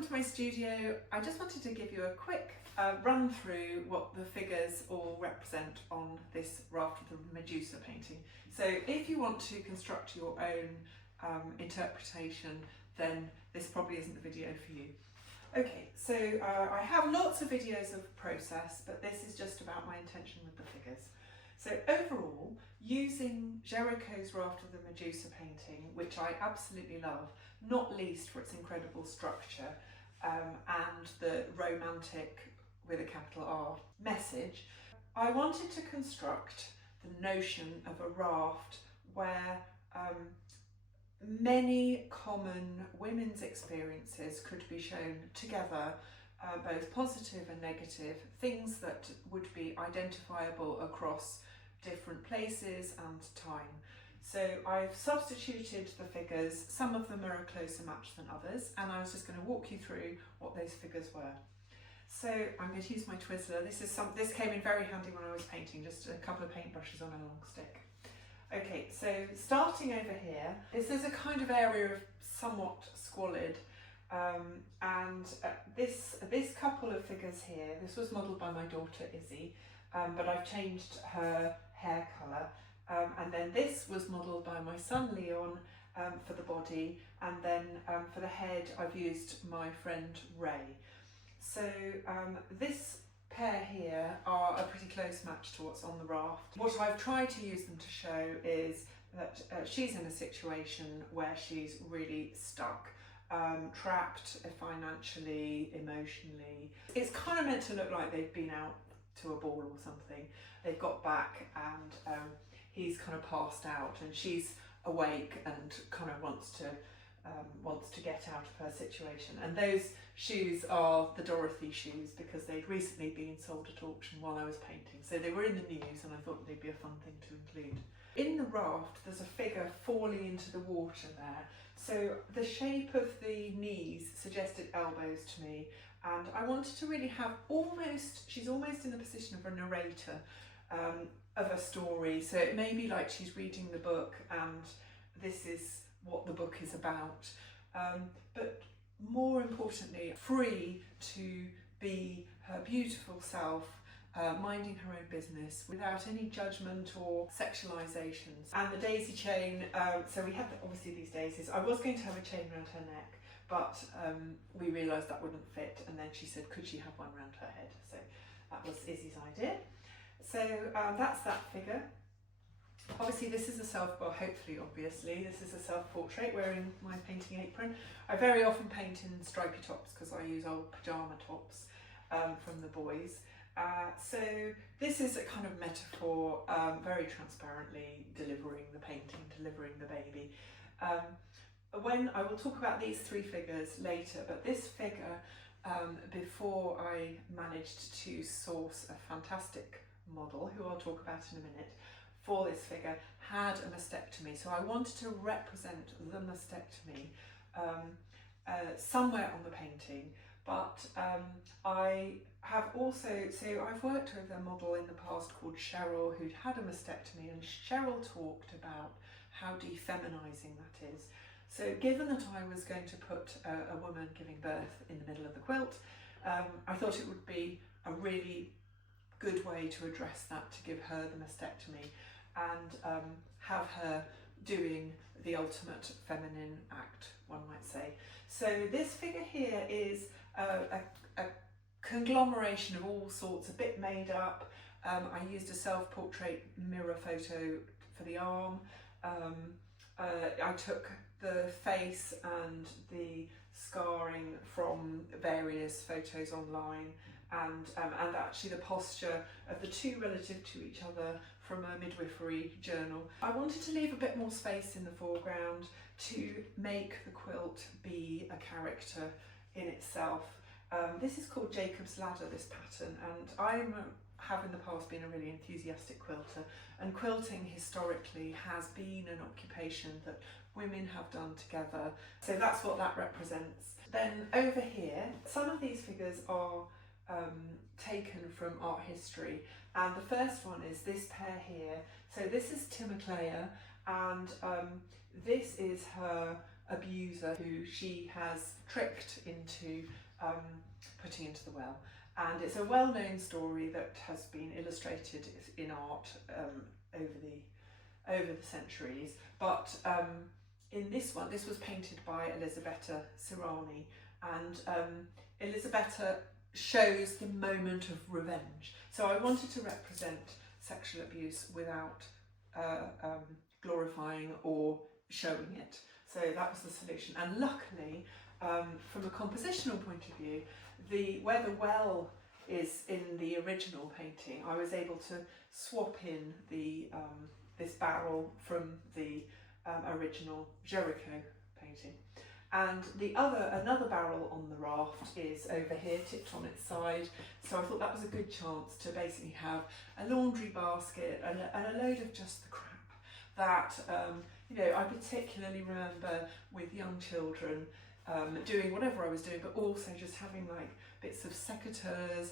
welcome to my studio. I just wanted to give you a quick run through what the figures all represent on this Raft of the Medusa painting. So if you want to construct your own interpretation, then this probably isn't the video for you. Okay, so I have lots of videos of process, but this is just about my intention with the figures. So overall, using Géricault's Raft of the Medusa painting, which I absolutely love, not least for its incredible structure and the romantic, with a capital R, message, I wanted to construct the notion of a raft where many common women's experiences could be shown together, both positive and negative, things that would be identifiable across different places and time. So I've substituted the figures. Some of them are a closer match than others, and I was just going to walk you through what those figures were. So I'm going to use my Twizzler. This came in very handy when I was painting, just a couple of paintbrushes on a long stick. Okay, so starting over here, this is a kind of area of somewhat squalid, and this couple of figures here, this was modelled by my daughter Izzy, but I've changed her hair colour, and then this was modelled by my son Leon for the body, and then for the head I've used my friend Ray. So this pair here are a pretty close match to what's on the raft. What I've tried to use them to show is that she's in a situation where she's really stuck, trapped financially, emotionally. It's kind of meant to look like they've been out to a ball or something. They've got back and he's kind of passed out, and she's awake and kind of wants to get out of her situation. And those shoes are the Dorothy shoes because they'd recently been sold at auction while I was painting. So they were in the news and I thought they'd be a fun thing to include. In the raft there's a figure falling into the water there. So the shape of the knees suggested elbows to me, and I wanted to really have she's almost in the position of a narrator of a story. So it may be like she's reading the book and this is what the book is about, but more importantly, free to be her beautiful self, minding her own business without any judgment or sexualizations. And the daisy chain, so we had obviously these daisies. I was going to have a chain around her neck, but we realised that wouldn't fit, and then she said could she have one around her head, so that was Izzy's idea. So that's that figure. Obviously this is a obviously this is a self-portrait wearing my painting apron. I very often paint in stripy tops because I use old pyjama tops from the boys. So this is a kind of metaphor, very transparently delivering the painting, delivering the baby. When I will talk about these three figures later, but this figure, before I managed to source a fantastic model, who I'll talk about in a minute, for this figure, had a mastectomy. So I wanted to represent the mastectomy somewhere on the painting, but I have also, so I've worked with a model in the past called Cheryl who'd had a mastectomy, and Cheryl talked about how defeminising that is. So given that I was going to put a woman giving birth in the middle of the quilt, I thought it would be a really good way to address that, to give her the mastectomy and have her doing the ultimate feminine act, one might say. So this figure here is a conglomeration of all sorts, a bit made up. I used a self-portrait mirror photo for the arm. I took the face and the scarring from various photos online, and actually the posture of the two relative to each other from a midwifery journal. I wanted to leave a bit more space in the foreground to make the quilt be a character in itself. This is called Jacob's Ladder, this pattern, and I have in the past been a really enthusiastic quilter, and quilting historically has been an occupation that women have done together. So that's what that represents. Then over here, some of these figures are taken from art history, and the first one is this pair here. So this is Timoclea, and this is her abuser who she has tricked into putting into the well. And it's a well-known story that has been illustrated in art over the centuries. But in this one, this was painted by Elisabetta Sirani, and Elisabetta shows the moment of revenge. So I wanted to represent sexual abuse without glorifying or showing it. So that was the solution. And luckily, from a compositional point of view, where the well is in the original painting, I was able to swap in this barrel from the original Jericho painting. And another barrel on the raft is over here, tipped on its side. So I thought that was a good chance to basically have a laundry basket and a load of just the crap that I particularly remember with young children doing whatever I was doing, but also just having like bits of secateurs,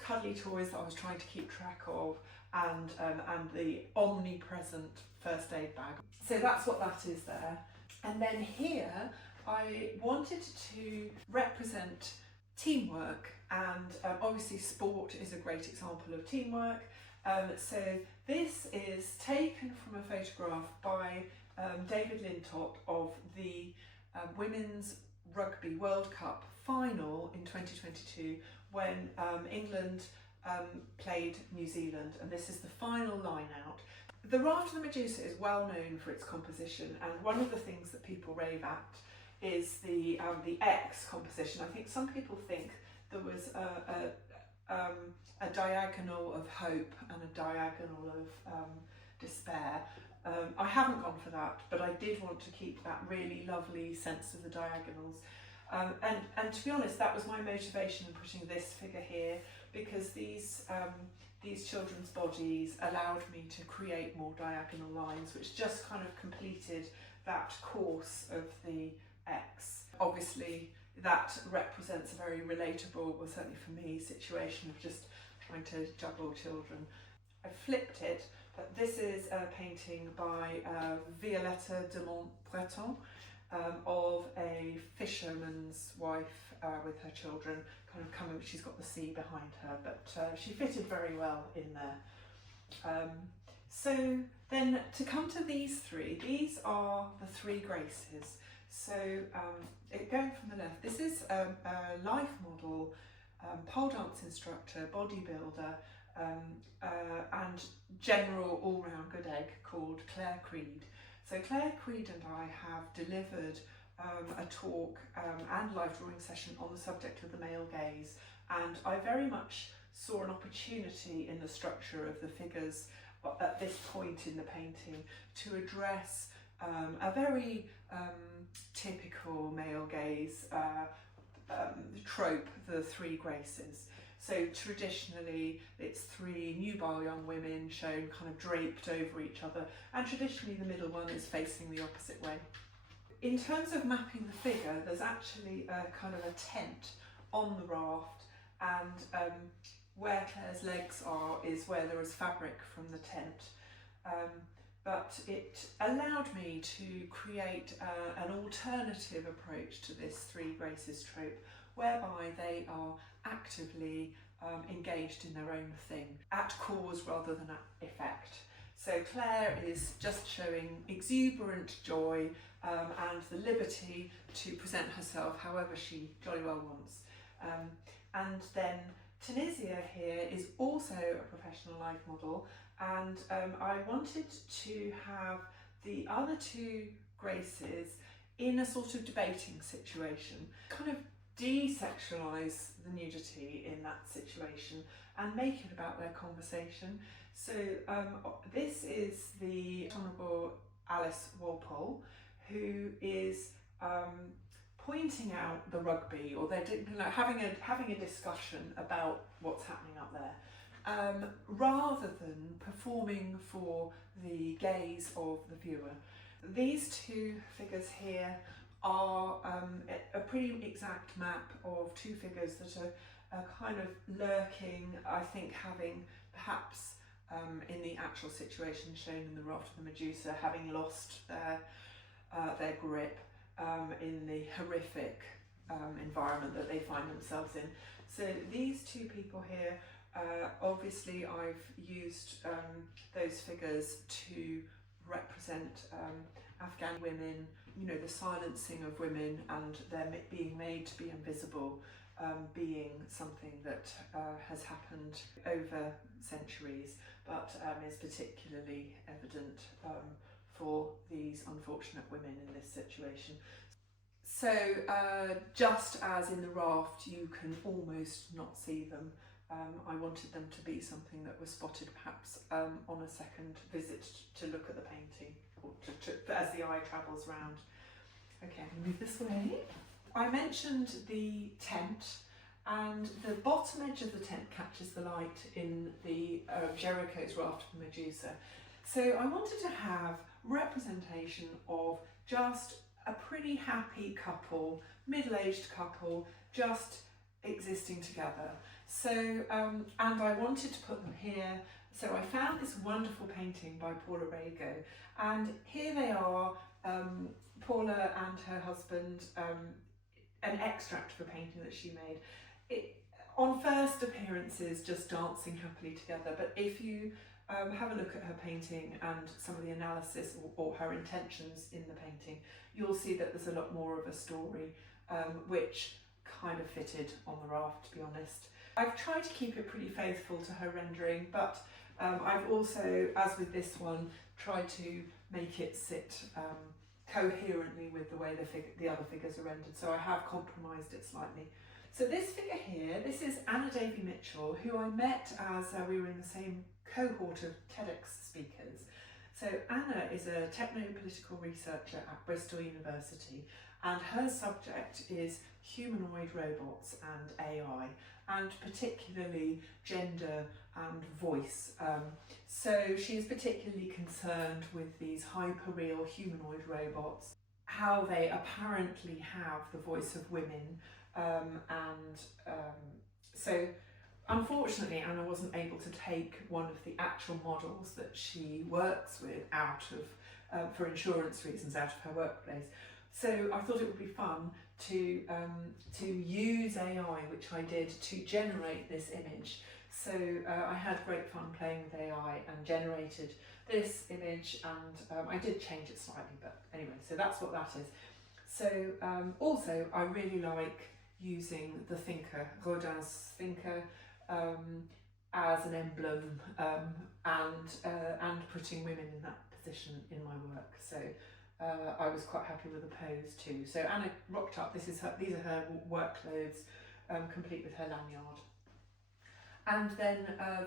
cuddly toys that I was trying to keep track of, and the omnipresent first aid bag. So that's what that is there. And then here I wanted to represent teamwork, and obviously sport is a great example of teamwork. So this is taken from a photograph by David Lintott of the Women's Rugby World Cup final in 2022 when England played New Zealand, and this is the final line out. The Raft of the Medusa is well known for its composition, and one of the things that people rave at is the X composition. I think some people think there was a diagonal of hope and a diagonal of despair. I haven't gone for that, but I did want to keep that really lovely sense of the diagonals. And to be honest, that was my motivation in putting this figure here, because these children's bodies allowed me to create more diagonal lines, which just kind of completed that course of the X. Obviously, that represents a very relatable, well certainly for me, situation of just trying to juggle children. I flipped it, but this is a painting by Violetta de Montbreton of a fisherman's wife with her children, kind of coming, she's got the sea behind her, but she fitted very well in there. So then to come to these three, these are the three graces. So going from the left, this is a life model, pole dance instructor, bodybuilder, and general all-round good egg called Claire Creed. So Claire Creed and I have delivered a talk and live drawing session on the subject of the male gaze, and I very much saw an opportunity in the structure of the figures at this point in the painting to address a very typical male gaze trope, the three graces. So traditionally it's three nubile young women shown kind of draped over each other, and traditionally the middle one is facing the opposite way. In terms of mapping the figure, there's actually a kind of a tent on the raft, and where Claire's legs are is where there is fabric from the tent. But it allowed me to create an alternative approach to this three graces trope, whereby they are actively engaged in their own thing, at cause rather than at effect. So Claire is just showing exuberant joy and the liberty to present herself however she jolly well wants. And then Tunisia here is also a professional life model, and I wanted to have the other two graces in a sort of debating situation, kind of desexualise the nudity in that situation and make it about their conversation. So this is the Honourable Alice Walpole, who is pointing out the rugby, or they're having a discussion about what's happening up there, rather than performing for the gaze of the viewer. These two figures here are a pretty exact map of two figures that are kind of lurking, I think, having perhaps in the actual situation shown in the Raft of the Medusa, having lost their grip, in the horrific environment that they find themselves in. So these two people here, obviously I've used those figures to represent Afghan women, you know, the silencing of women and them being made to be invisible, being something that has happened over centuries, but is particularly evident for these unfortunate women in this situation. So just as in the Raft you can almost not see them, I wanted them to be something that was spotted perhaps on a second visit to look at the painting, or as the eye travels round. Okay, I'm going to move this way. I mentioned the tent, and the bottom edge of the tent catches the light in the Jericho's Raft of Medusa. So I wanted to have representation of just a pretty happy couple, middle-aged couple, just existing together. So, and I wanted to put them here. So I found this wonderful painting by Paula Rego, and here they are, Paula and her husband, an extract of a painting that she made. On first appearances, just dancing happily together, but if you have a look at her painting and some of the analysis or her intentions in the painting, you'll see that there's a lot more of a story, which kind of fitted on the Raft, to be honest. I've tried to keep it pretty faithful to her rendering, but I've also, as with this one, tried to make it sit coherently with the way the other figures are rendered, so I have compromised it slightly. So this figure here, this is Anna Davey Mitchell, who I met as we were in the same cohort of TEDx speakers. So Anna is a techno-political researcher at Bristol University, and her subject is humanoid robots and AI, and particularly gender and voice. So she is particularly concerned with these hyper-real humanoid robots, how they apparently have the voice of women, so unfortunately Anna wasn't able to take one of the actual models that she works with out of, for insurance reasons, out of her workplace. So I thought it would be fun to use AI, which I did, to generate this image. So I had great fun playing with AI and generated this image, and I did change it slightly, but anyway, so that's what that is. So also I really like using the thinker, Rodin's thinker, as an emblem, and putting women in that position in my work. So I was quite happy with the pose too. So Anna rocked up. These are her work clothes, complete with her lanyard. And then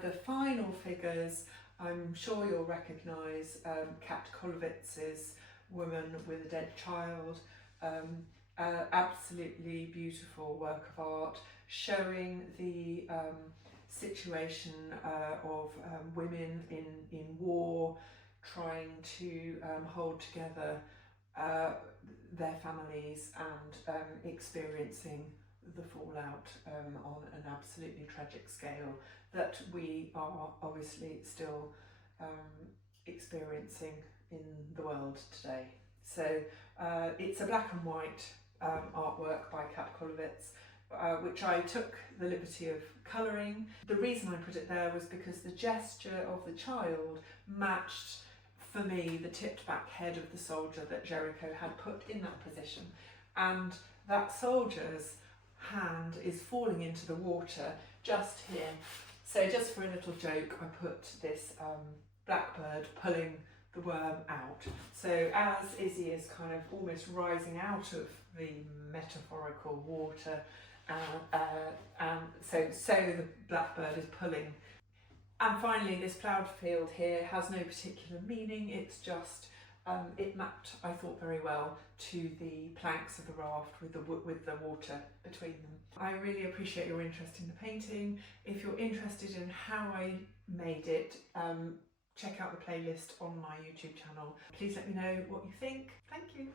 the final figures, I'm sure you'll recognise Kat Kolowitz's Woman with a Dead Child. Absolutely beautiful work of art, showing the situation of women in war, trying to hold together their families and experiencing the fallout on an absolutely tragic scale that we are obviously still experiencing in the world today. So it's a black and white artwork by Kat Kolowitz, which I took the liberty of colouring. The reason I put it there was because the gesture of the child matched, for me, the tipped back head of the soldier that Jericho had put in that position, and that soldier's hand is falling into the water just here. So just for a little joke, I put this blackbird pulling the worm out. So as Izzy is kind of almost rising out of the metaphorical water, and so the blackbird is pulling. And finally, this ploughed field here has no particular meaning, it's just, it mapped, I thought, very well to the planks of the raft with the water between them. I really appreciate your interest in the painting. If you're interested in how I made it, check out the playlist on my YouTube channel. Please let me know what you think. Thank you.